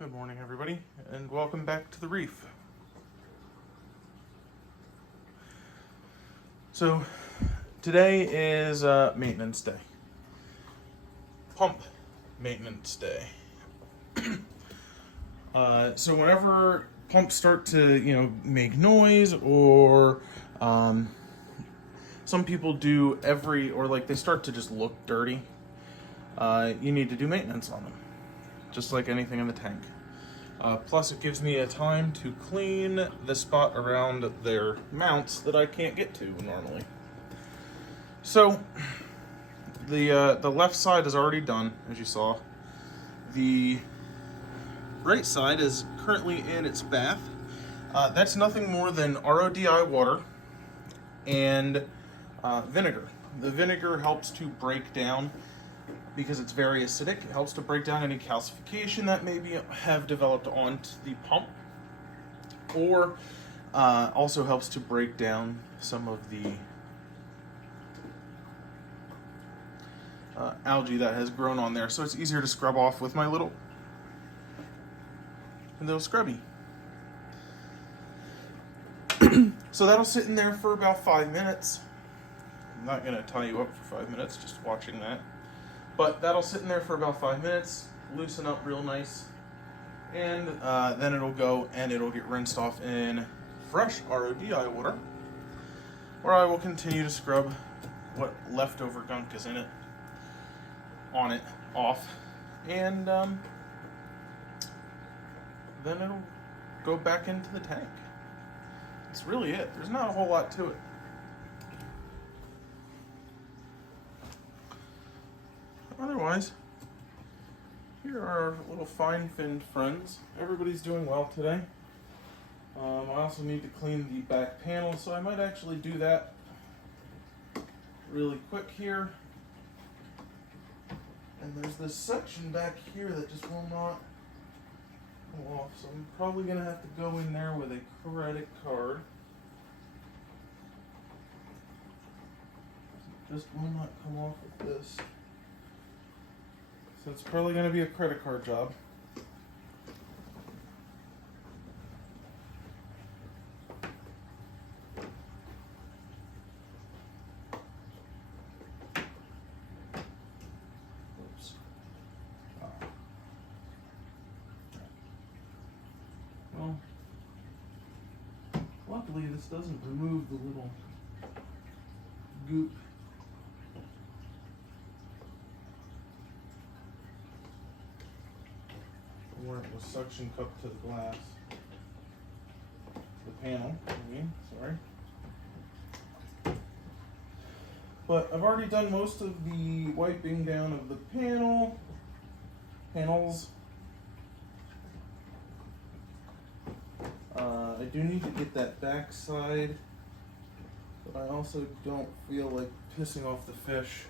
Good morning, everybody, and welcome back to the Reef. So, today is maintenance day. Pump maintenance day. So whenever pumps start to, make noise, or some people do they start to just look dirty, you need to do maintenance on them, just like anything in the tank. Plus, it gives me a time to clean the spot around their mounts that I can't get to normally. So, the left side is already done, as you saw. The right side is currently in its bath. That's nothing more than RODI water and vinegar. The vinegar helps to break down, because it's very acidic, it helps to break down any calcification that maybe have developed onto the pump, or also helps to break down some of the algae that has grown on there, so it's easier to scrub off with my little scrubby. So that'll sit in there for about 5 minutes. I'm not going to tie you up for 5 minutes, just watching that. But that'll sit in there for about 5 minutes, loosen up real nice, and then it'll go and it'll get rinsed off in fresh RODI water, where I will continue to scrub what leftover gunk is in it, on it, off, and then it'll go back into the tank. That's really it. There's not a whole lot to it. Otherwise, here are our little fine-finned friends. Everybody's doing well today. I also need to clean the back panel, so I might actually do that really quick here. And there's this section back here that just will not go off, so I'm probably going to have to go in there with a credit card. It just will not come off with this. So it's probably going to be a credit card job. Oops. Well, luckily this doesn't remove the little goop. Where it was suction cupped to the glass. The panel, sorry. But I've already done most of the wiping down of the panels. I do need to get that back side, but I also don't feel like pissing off the fish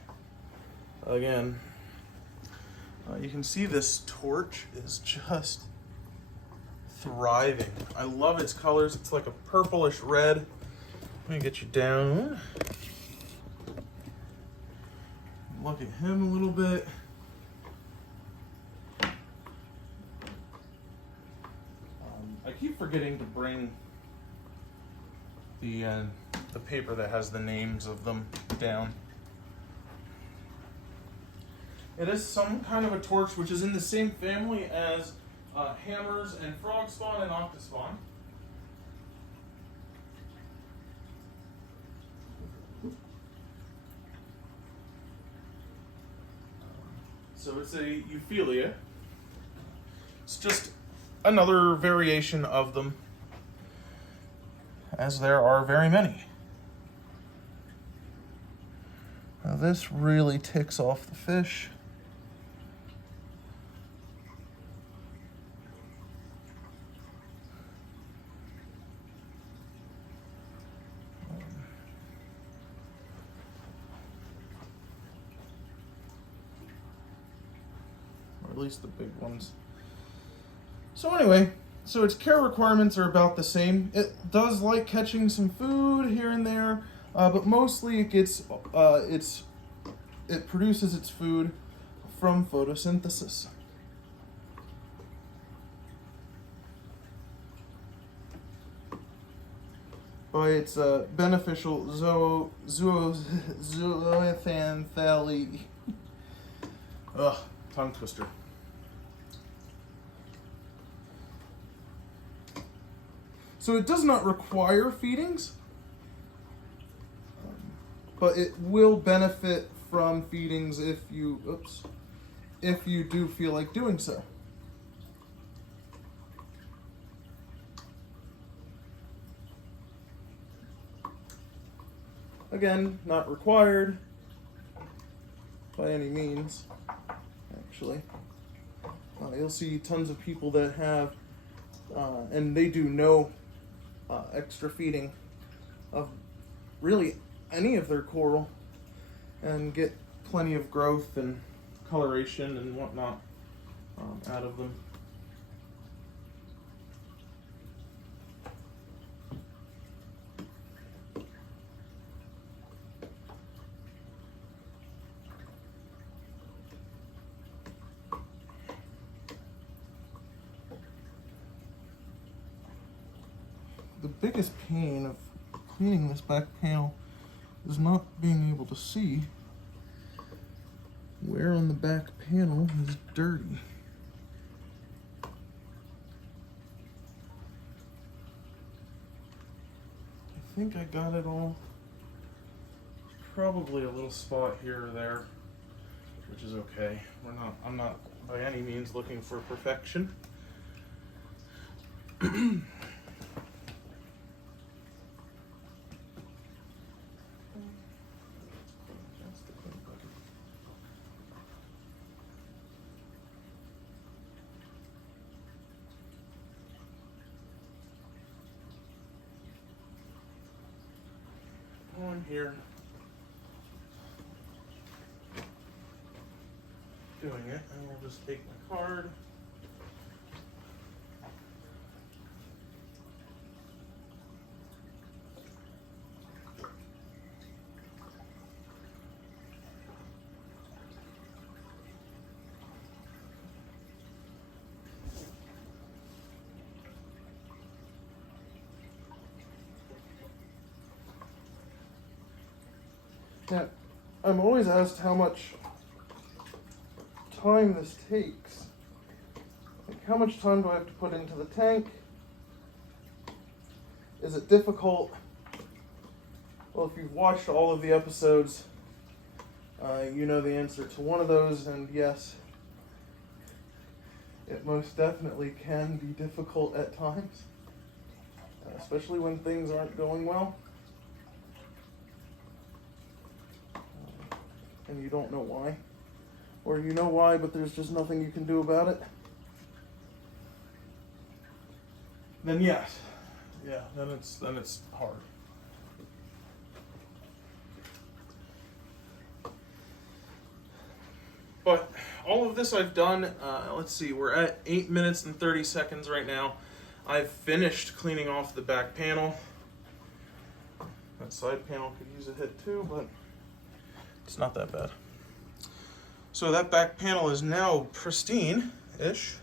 again. You can see this torch is just thriving. I love its colors. It's like a purplish red. Let me get you down. Look at him a little bit. I keep forgetting to bring the paper that has the names of them down. It is some kind of a torch which is in the same family as hammers and frog spawn and octospawn. So it's a Euphyllia. It's just another variation of them, as there are very many. Now this really ticks off the fish. Or at least the big ones. So anyway, so its care requirements are about the same. It does like catching some food here and there, but mostly it gets it produces its food from photosynthesis. by its beneficial zooxanthellae. Ugh, tongue twister. So it does not require feedings, but it will benefit from feedings if you do feel like doing so. Again, not required by any means, actually. You'll see tons of people that have, and they do no extra feeding of really any of their coral and get plenty of growth and coloration and whatnot out of them. The biggest pain of cleaning this back panel is not being able to see where on the back panel is dirty. I think I got it all. Probably a little spot here or there, which is okay. I'm not by any means looking for perfection. On here, doing it, and we'll just take my card. Now, I'm always asked how much time this takes. Like, how much time do I have to put into the tank? Is it difficult? Well, if you've watched all of the episodes, you know the answer to one of those, and yes, it most definitely can be difficult at times, especially when things aren't going well. And you don't know why, or you know why, but there's just nothing you can do about it, then yes, yeah, then it's hard. But all of this I've done. Let's see, we're at 8 minutes and 30 seconds right now. I've finished cleaning off the back panel. That side panel could use a hit too, but it's not that bad. So that back panel is now pristine-ish.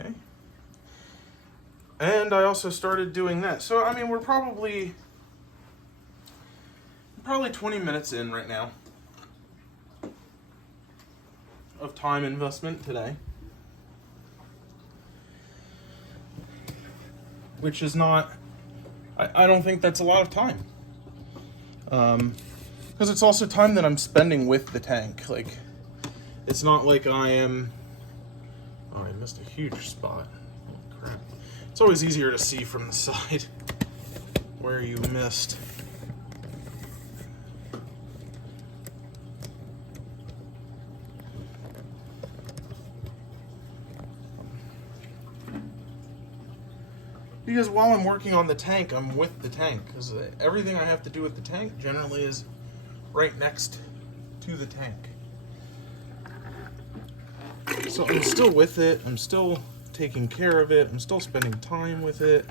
Okay. And I also started doing that. So, I mean, we're probably 20 minutes in right now of time investment today. Which is not, I don't think that's a lot of time. Because it's also time that I'm spending with the tank. Like, it's not like I am... Oh, I missed a huge spot. Oh, crap. It's always easier to see from the side where you missed. Because while I'm working on the tank, I'm with the tank. Because everything I have to do with the tank generally is right next to the tank. So I'm still with it, I'm still taking care of it, I'm still spending time with it.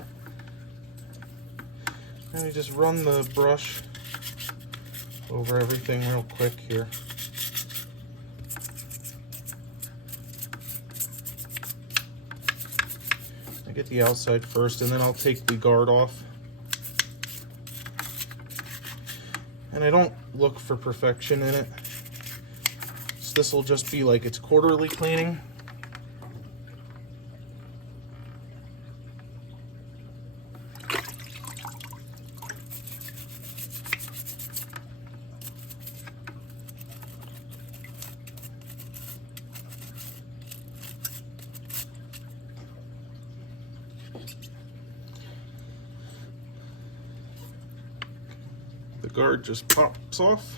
Let me just run the brush over everything real quick here. I get the outside first, and then I'll take the guard off. and I don't look for perfection in it. So this will just be like its quarterly cleaning. The guard just pops off,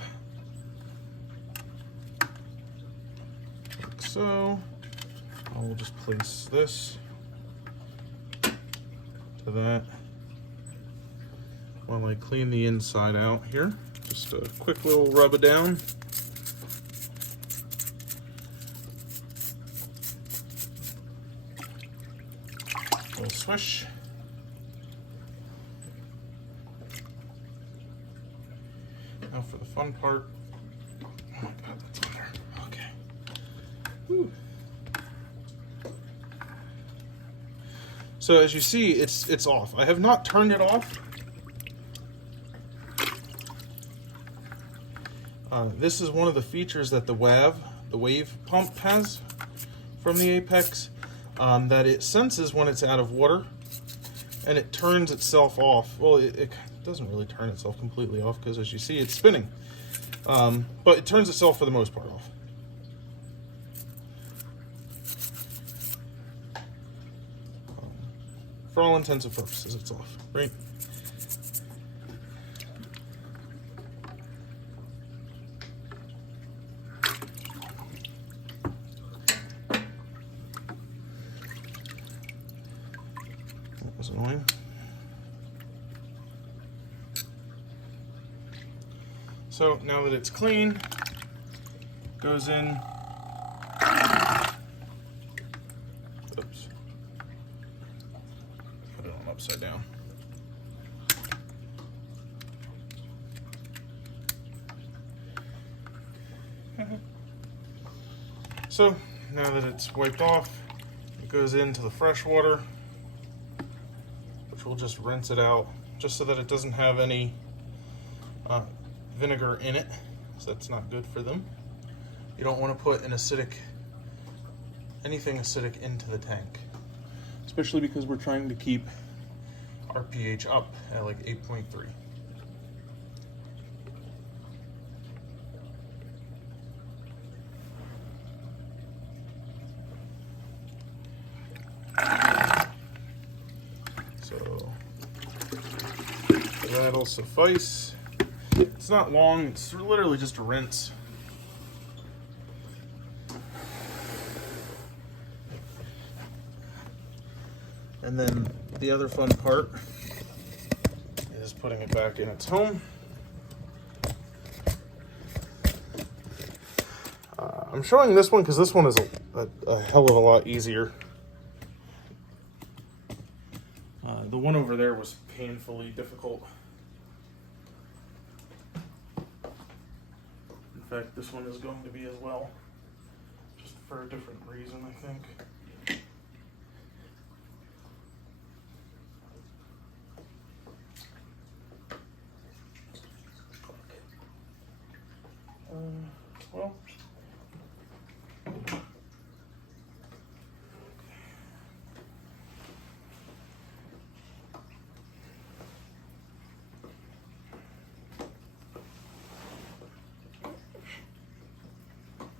like so. I will just place this to that while I clean the inside out here. Just a quick little rub it down. A little swish. Now for the fun part. Oh my god, that's on there. Okay. Whew. So as you see, it's off. I have not turned it off. This is one of the features that the wave pump has from the Apex, that it senses when it's out of water, and it turns itself off. Well, it doesn't really turn itself completely off because, as you see, it's spinning, but it turns itself for the most part off. For all intents and purposes, it's off, right? That was annoying. So now that it's clean, goes in. Oops. Put it on upside down. So now that it's wiped off, it goes into the fresh water, which will just rinse it out, just so that it doesn't have any vinegar in it, so that's not good for them. You don't want to put anything acidic into the tank, especially because we're trying to keep our pH up at like 8.3. So that'll suffice. It's not long, it's literally just a rinse. And then the other fun part is putting it back in its home. I'm showing this one because this one is a hell of a lot easier. The one over there was painfully difficult. In fact, this one is going to be as well, just for a different reason, I think. Well,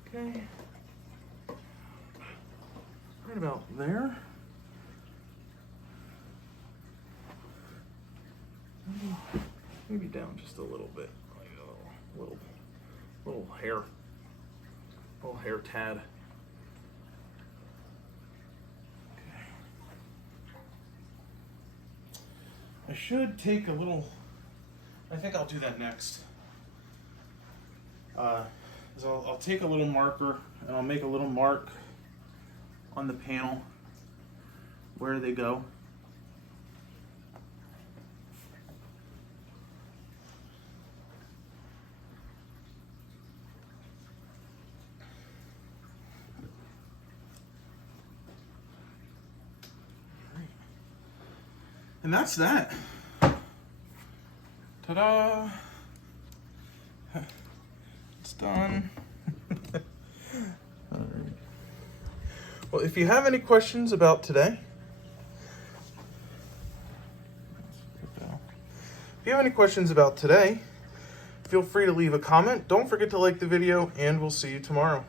okay, right about there. Maybe down just a little bit, like a little hair tad. Okay. I should take a little. I think I'll do that next. I'll take a little marker and I'll make a little mark on the panel where they go. And that's that. Ta-da! It's done. All right. Well, if you have any questions about today, feel free to leave a comment. Don't forget to like the video, and we'll see you tomorrow.